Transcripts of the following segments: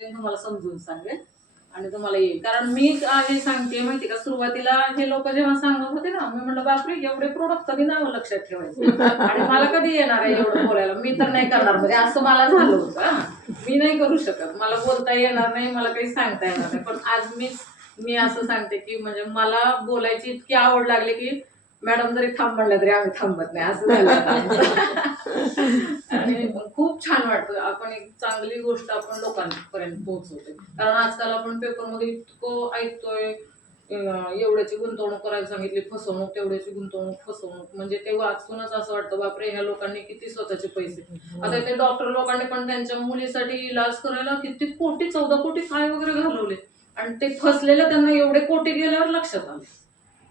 ते तुम्हाला समजून सांगेल आणि तुम्हाला येईल. कारण मी हे सांगते माहिती का, सुरुवातीला हे लोक जेव्हा सांगत होते ना, मी म्हणलं बापरे एवढे प्रोडक्ट कधी नाव लक्षात ठेवायचे आणि मला कधी येणार आहे एवढं बोलायला, मी तर नाही करणार, म्हणजे असं मला झालं होतं. मी नाही करू शकत, मला बोलता येणार नाही, मला काही सांगता येणार नाही. पण आज मी असं सांगते की म्हणजे मला बोलायची इतकी आवड लागली की मॅडम जरी थांब म्हणलं तरी आम्ही थांबत नाही, असं झालं आणि खूप छान वाटतं. आपण एक चांगली गोष्ट आपण लोकांपर्यंत पोहोचवतोय. कारण आजकाल आपण पेपरमध्ये इतकं ऐकतोय, एवढ्याची गुंतवणूक करायला सांगितली, फसवणूक, तेवढ्याची गुंतवणूक, फसवणूक, म्हणजे ते वाचूनच असं वाटतं बापरे ह्या लोकांनी किती स्वतःचे पैसे. आता ते डॉक्टर लोकांनी पण त्यांच्या मुलीसाठी इलाज करायला किती कोटी, 14 कोटी काय वगैरे घालवले आणि ते फसलेलं त्यांना एवढे कोटी गेल्यावर लक्षात आले.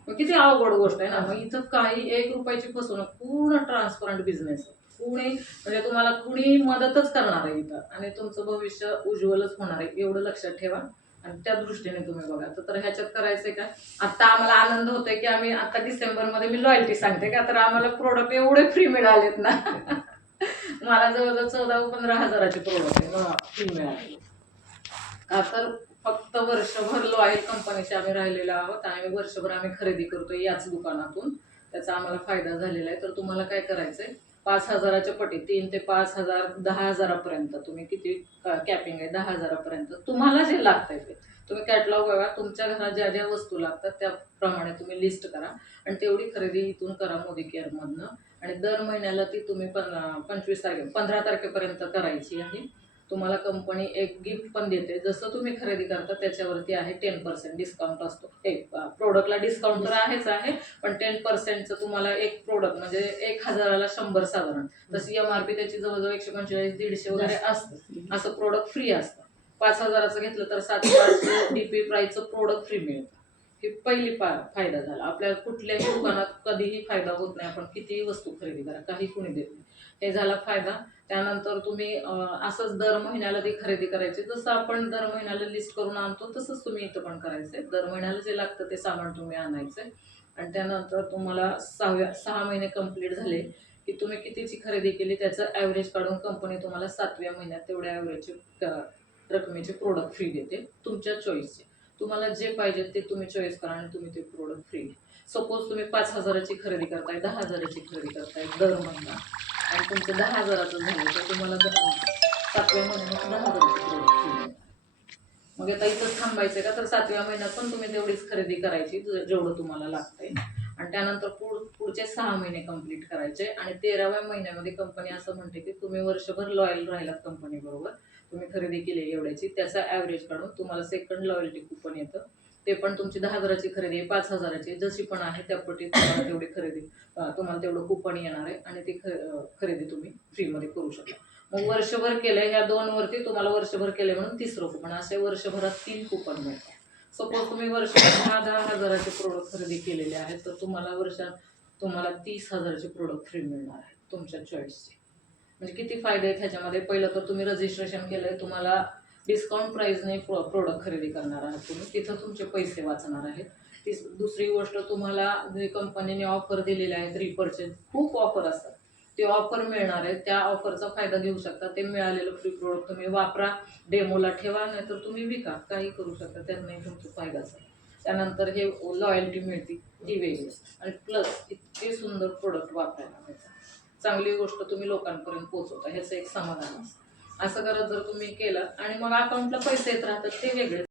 मग किती अवघड गोष्ट आहे ना. मग इथं काही 1 रुपयाची फसवणूक, पूर्ण ट्रान्सपरंट बिझनेस आहे. कुणी म्हणजे तुम्हाला कुणी मदतच करणार आहे इथं आणि तुमचं भविष्य उज्ज्वलच होणार आहे, एवढं लक्षात ठेवा आणि त्या दृष्टीने तुम्ही बघा. तर ह्याच्यात करायचंय का, आता आम्हाला आनंद होतोय की आम्ही आता डिसेंबरमध्ये, मी लॉयल्टी सांगते का, तर आम्हाला प्रोडक्ट एवढे फ्री मिळालेत ना. मला जवळजवळ 14-15 हजाराचे प्रोडक्ट फ्री मिळाले. का तर फक्त वर्षभर लॉयल कंपनीचे आम्ही राहिलेलो आहोत आणि वर्षभर आम्ही खरेदी करतोय याच दुकानातून. त्याचा आम्हाला फायदा झालेला आहे. तर तुम्हाला काय करायचंय, 5,000च्या पटी, 3 ते 5,000, 10,000पर्यंत तुम्ही किती कॅपिंग आहे, 10,000पर्यंत तुम्हाला जे लागतंय ते तुम्ही कॅटलॉग बघा. तुमच्या घरात ज्या ज्या वस्तू लागतात त्याप्रमाणे तुम्ही लिस्ट करा आणि तेवढी खरेदी इथून करा मोदी केअरमधनं. आणि दर महिन्याला ती तुम्ही 15 तारखेपर्यंत करायची आहे. तुम्हाला कंपनी एक गिफ्ट पण देते. जसं तुम्ही खरेदी करता त्याच्यावरती आहे 10% डिस्काउंट असतो. एक प्रोडक्टला डिस्काउंट तर आहेच आहे, पण 10%चं तुम्हाला एक प्रोडक्ट म्हणजे 1,000ला 100 साधारण. तशी MRP त्याची जवळजवळ 145-150 वगैरे असतं. असं प्रोडक्ट फ्री असतं. 5,000चं घेतलं तर 7,500 DP प्राईसचं प्रोडक्ट फ्री मिळतं. ही पहिली फायदा झाला. आपल्याला कुठल्याही दुकानात कधीही फायदा होत नाही. आपण कितीही वस्तू खरेदी करा, काही कोणी देत नाही. हे झाला फायदा. त्यानंतर तुम्ही असंच दर महिन्याला ती खरेदी करायची. जसं आपण दर महिन्याला लिस्ट करून आणतो तसंच तुम्ही इथं पण करायचंय. दर महिन्याला जे लागतं ते सामान तुम्ही आणायचंय आणि त्यानंतर तुम्हाला 6 महिने कंप्लीट झाले की तुम्ही कितीची खरेदी केली त्याचं ॲव्हरेज काढून कंपनी तुम्हाला 7व्या महिन्यात तेवढ्या ॲव्हरेजची रकमेचे प्रोडक्ट फ्री देते, तुमच्या चॉईसचे. तुम्हाला जे पाहिजे ते तुम्ही चॉईस करा आणि तुम्ही ते प्रोडक्ट फ्री. सपोज तुम्ही 5,000ची खरेदी करताय, 10,000ची खरेदी करताय दर महिना आणि तुमचं 10,000चं झालं तर तुम्हाला 7व्या महिन्यात 10,000ची प्रोडक्ट फ्री मिळणार. मग आता इथंच थांबायचं का, तर 7व्या महिन्यात पण तुम्ही तेवढीच खरेदी करायची जेवढं तुम्हाला लागतंय आणि त्यानंतर पुढचे 6 महिने कंप्लीट करायचे आणि 13व्या महिन्यामध्ये कंपनी असं म्हणते की तुम्ही वर्षभर लॉयल राहिलात कंपनी बरोबर, तुम्ही खरेदी केली एवढ्याची, त्याचा ॲव्हरेज काढून तुम्हाला सेकंड लॉयल्टी कुपन येतं. ते पण तुमची 10,000ची खरेदी आहे, 5,000ची जशी पण आहे त्या पटीत तुम्हाला तेवढी खरेदी, तुम्हाला तेवढं कुपन येणार आहे आणि ती खरेदी तुम्ही फ्रीमध्ये करू शकता. मग वर्षभर केलंय, ह्या 2 वरती तुम्हाला वर्षभर केलंय म्हणून 3रं कुपन, असे वर्षभरात 3 कुपन मिळतात. सपोज तुम्ही वर्षभर 10,000चे प्रोडक्ट खरेदी केलेले आहेत तर तुम्हाला वर्षात तुम्हाला 30,000चे प्रोडक्ट फ्री मिळणार आहेत तुमच्या चॉईसचे. म्हणजे किती फायदे आहेत ह्याच्यामध्ये. पहिलं तर तुम्ही रजिस्ट्रेशन केलंय, तुम्हाला डिस्काउंट प्राईसने प्रोडक्ट खरेदी करणार आहात तुम्ही, तिथं तुमचे पैसे वाचणार आहेत. दुसरी गोष्ट, तुम्हाला जे कंपनीने ऑफर दिलेले आहेत रिपर्चेस, खूप ऑफर असतात, ते ऑफर मिळणार आहे. त्या ऑफरचा फायदा घेऊ शकता. ते मिळालेलं फ्री प्रोडक्ट तुम्ही वापरा, डेमोला ठेवा, नाहीतर तुम्ही विका, काही करू शकता, त्यात नाही तुमचा फायदाच आहे. त्यानंतर हे लॉयल्टी मिळते ती वेगळी आणि प्लस इतके सुंदर प्रोडक्ट वापरायला मिळतात. चांगली गोष्ट तुम्ही लोकांपर्यंत पोहोचवता, ह्याचं एक समाधान असतं. असं करत जर तुम्ही केलं आणि मग अकाउंटला पैसे येत राहतात ते वेगळे.